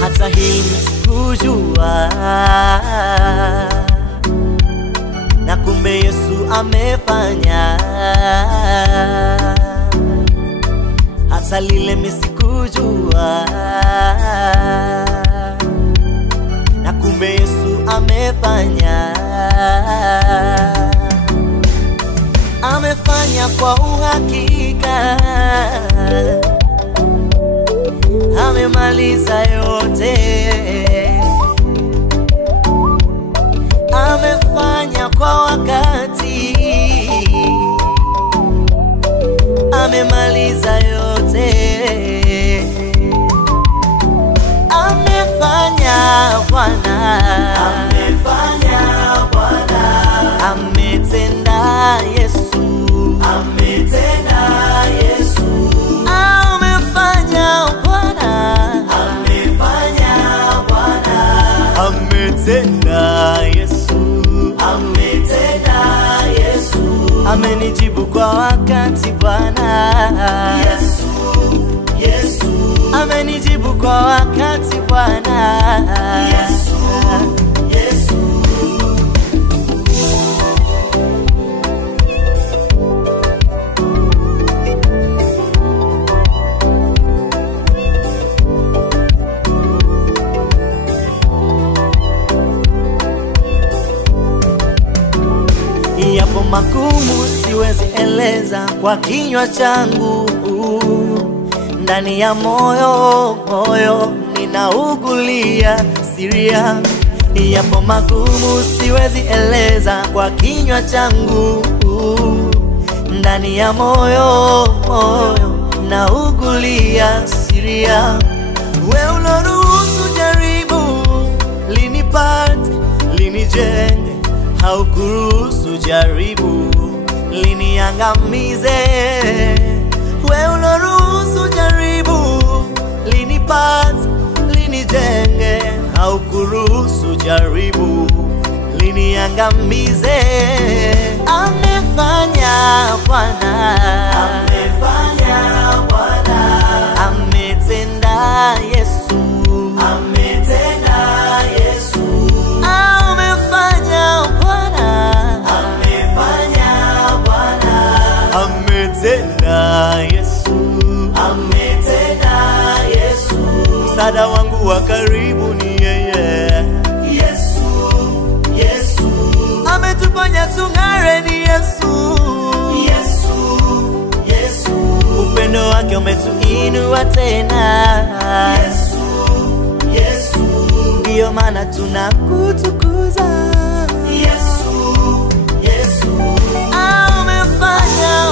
Hata hili sikujua, na kumbe Yesu amefanya. Hata lile misikujua, na kumbe Yesu amefanya. Amefanya kwa uhakika, amemaliza yote. Amefanya kwa wakati, amemaliza yote. Amefanya Bwana, amefanya Bwana, ametenda Yesu, ametenda Yesu. Amefanya Bwana, amefanya Bwana, ametenda Yesu, ametenda Yesu. Amenijibu kwa wakati Bwana Yesu, Yesu. Amenijibu kwa wakati Bwana Yesu, Yesu. Yapo magumu siwezi eleza kwa kinywa changu, ndani ya moyo ninaugulia siri yangu. Yapo magumu siwezi eleza kwa kinywa changu, ndani ya moyo naugulia siri yangu. Wewe unaruhusu jaribu linipate, linijenge, haukuruhusu jaribu liniangamize. Wewe unaruhusu jaribu linipate, linijenge, haukuruhusu jaribu liniangamize. Amefanya Bwana, amefanya Bwana, ametenda Yesu, ametenda Yesu. Amefanya Bwana, amefanya Bwana, ametenda Yesu, ametenda Yesu. Msaada wangu wa karibu ni yeye Yesu, Yesu. Ametuponya tung'are ni Yesu, Yesu, Yesu. Upendo wake umetuinua tena Yesu, Yesu. Ndiyo maana tunakutukuza Yesu, Yesu. Amefanya